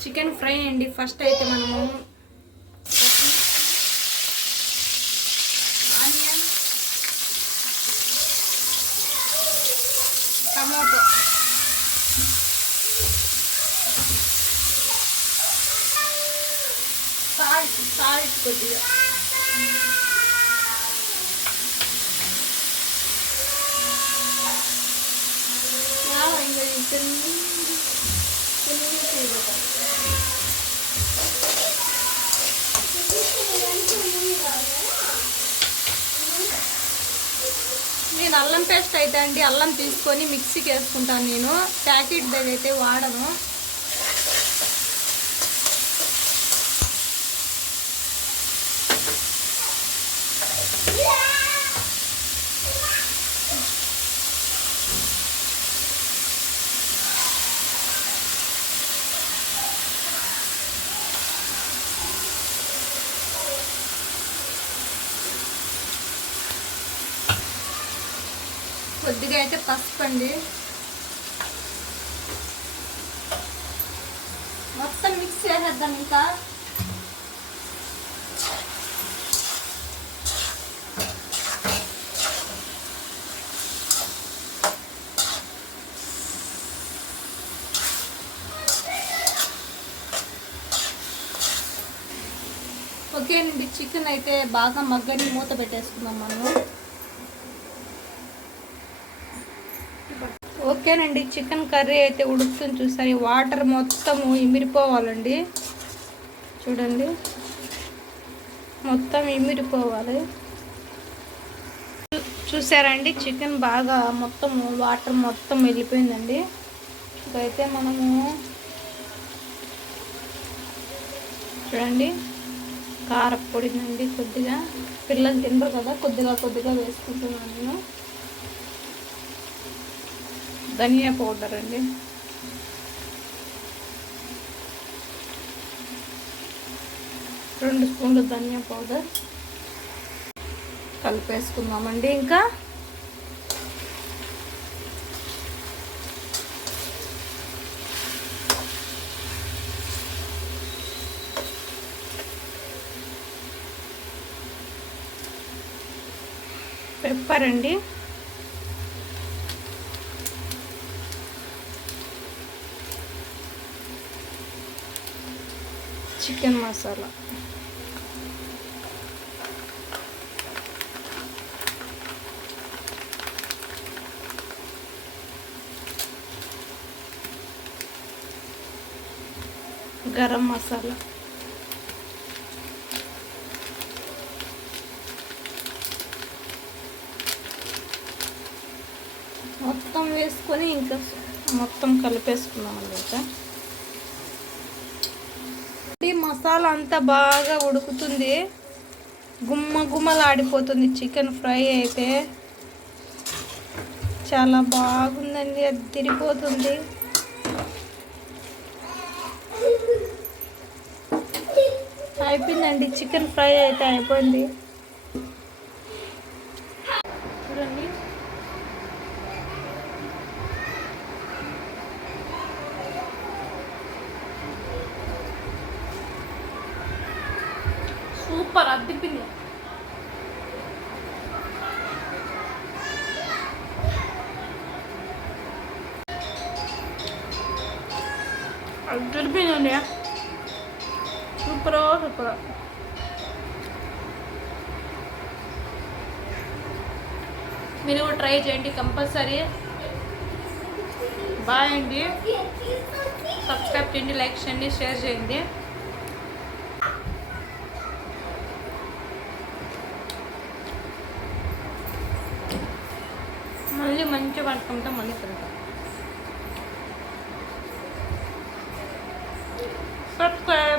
Chicken fry ini pasti temanmu. Onion. Kamu tuh. Size, size, tuh dia. Yang ini tinggi. అల్లం paste అయితే అండి అల్లం తీసుకొని మిక్సీకి వేసుకుంటాను నేను. ప్యాకెట్ దగ్గర అయితే వాడను. కొద్దిగా అయితే పసుపు అండి. మొత్తం మిక్స్ చేసేద్దాం ఇంకా. ఓకే అండి చికెన్ అయితే బాగా మగ్గని మూత పెట్టేసుకున్నాం మనం ఓకేనండి. చికెన్ కర్రీ అయితే ఉడుకుతుంది చూసారు? ఈ వాటర్ మొత్తము ఇమిరిపోవాలండి చూడండి. మొత్తం ఇమిరిపోవాలి చూ- చూసారండి? చికెన్ బాగా మొత్తము వాటర్ మొత్తం వెళ్ళిపోయిందండి. ఇదైతే మనము చూడండి. కారపొడి నుండి కొద్దిగా పిల్లలు తినరు కదా కొద్దిగా కొద్దిగా వేసుకుంటున్నాను నేను. ధనియా పౌడర్ అండి. రెండు స్పూన్లు ధనియా పౌడర్ కలిపేసుకుందామండి ఇంకా. పెప్పర్ అండి. చికెన్ మసాలా. గరం మసాలా. మొత్తం వేసుకొని ఇంకా మొత్తం కలిపేసుకున్నాం అనమాట మసాలా అంతా బాగా ఉడుకుతుంది. గుమ్మ గుమ్మలాడిపోతుంది చికెన్ ఫ్రై అయితే. చాలా బాగుందండి అది తిరిగిపోతుంది. అయిపోయిందండి చికెన్ ఫ్రై అయితే అయిపోయింది చూడండి సూపర్ అద్దిపింది అద్దిరిపోయిందండి సూపర్ సూపర్. మీరు కూడా ట్రై చేయండి కంపల్సరీ. బాయ్ అండి. సబ్స్క్రైబ్ చేయండి లైక్ చేయండి షేర్ చేయండి. మంచిగా పట్టుకుంటాం మళ్ళీ తింటాం. సబ్స్క్రైబ్